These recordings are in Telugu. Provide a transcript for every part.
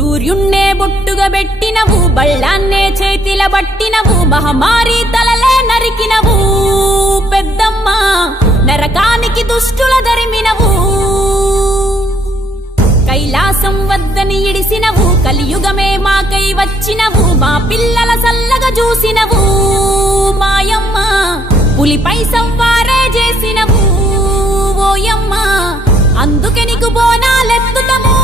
సూర్యున్నే బొట్టుగా పెట్టినవు బళ్ళాన్నే చేతిల పట్టినవు మహమారి తలలే నరికినవు పెద్దమ్మ నరకానికి దుష్టుల దరిమినవు కైలాసం వద్దని ఇడిసినవు కలియుగమే మాకై వచ్చినవు మా పిల్లల సల్లగా చూసినవు మాయమ్మ పులిపై సంవారే చేసినవు ఓయమ్మ అందుకే నీకు బోనాలెత్తుతము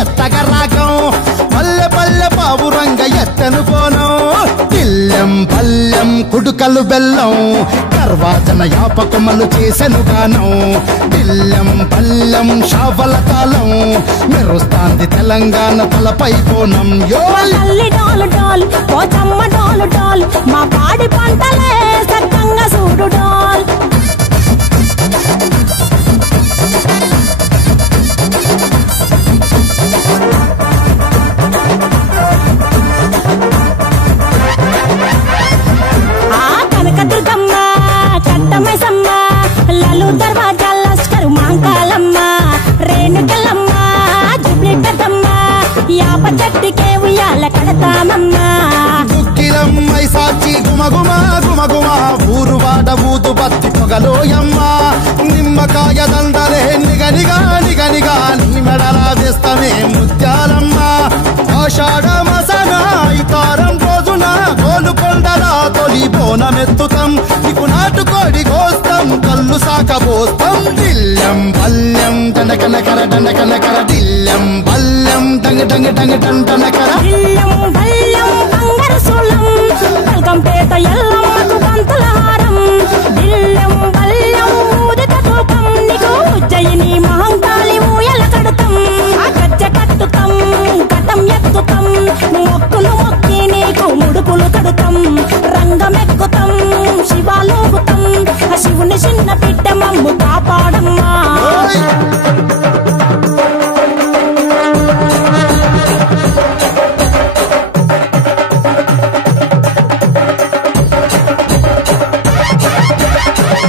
ఎత్తగా రాగం పల్లె పల్లె పావురంగ ఎత్తను కోనం పిల్లెం పల్లెం కుడుకలు బెల్లం గర్వాజన యాపకమలు చేసెను గానం పిల్లెం పల్లెం షావల కాలం మెరుస్తాంది తెలంగాణ తలపై కోనం మా పాడి పంటలే సక్కంగా చూడు డాల్ చెట్టుకే ఉయ్యాల కడతామమ్మా దుక్కిలమ్మై సాచి గుమగుమ గుమగుమ ఊరు వాడ ఊదు బత్తి పొగలోయమ్మ నిమ్మకాయ దండలే నిగనిగా నిగనిగా నీ మెడలా వేస్తమే ముత్యాలమ్మ ఆషాఢ మసన ఇతారం రోజున గోలుకొండల తొలి బోనమెత్తుతాం నీకు నాటుకోడి కోస్తాం కళ్ళు సాకబోస్తాం దిల్లెం పల్లెం దండకనకర దండకనకర దిల్లెం పల్లెం డంగ డంగ డంగ డండనకర దిల్లెం పల్లెం బంగారు సోళం పల్కంపేట ఎల్లమ్మకు పంతుల హారం దిల్లెం పల్లెం ఉదిత తూపం నీకు ఉజ్జయిని మహంకాళి ఊయల కడుతాం గజ్జ కట్టుతాం కటం ఎత్తుతాం మొక్కులు మొక్కి నీకు ముడుపులు కడుతాం రంగమెక్కుతాం శివాలోగుతాం శివుని చిన్న బిడ్డ మమ్ము కాపాడమ్మా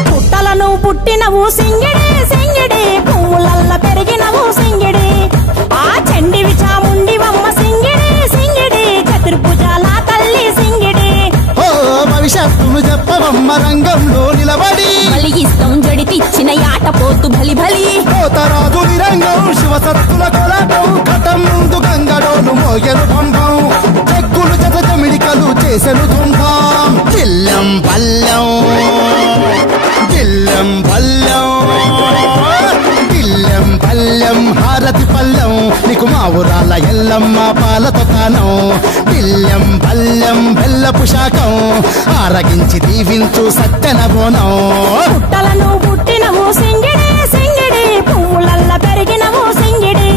పుట్టలను పుట్టినవు సింగిడి సింగిడి పువ్వులల్ల పెరిగినవు సింగిడి ఆ చండివి చాముండివమ్మ సింగిడి సింగిడి చతుర్భుజాల తల్లి సింగిడి ఓ భవిష్యత్తును చెప్పవమ్మ రంగంలో నిలబడి బలిగిస్తాం జడితిచ్చిన యాట పోతు బలి బలి పోతరాజు నిరంగం శివసత్తుల కొలటం కటం ముందు గంగడోను మోయను పంపం చెక్కులు జత జమిడికలు చేసెను తుంటాం దిల్లెం పల్లెం దిల్లెం పల్లెం దిల్లెం పల్లెం హారతి పల్లెం నీకు మా ఊరాల ఎల్లమ్మ పాలతో కానం దిల్లెం పల్లెం బెల్లపు శాఖం ఆరగించి దీవించు సత్యన బోనం పుట్టలను పుట్టినవు సింగిడి సింగిడి పువ్వులల్ల పెరిగినవు సింగిడి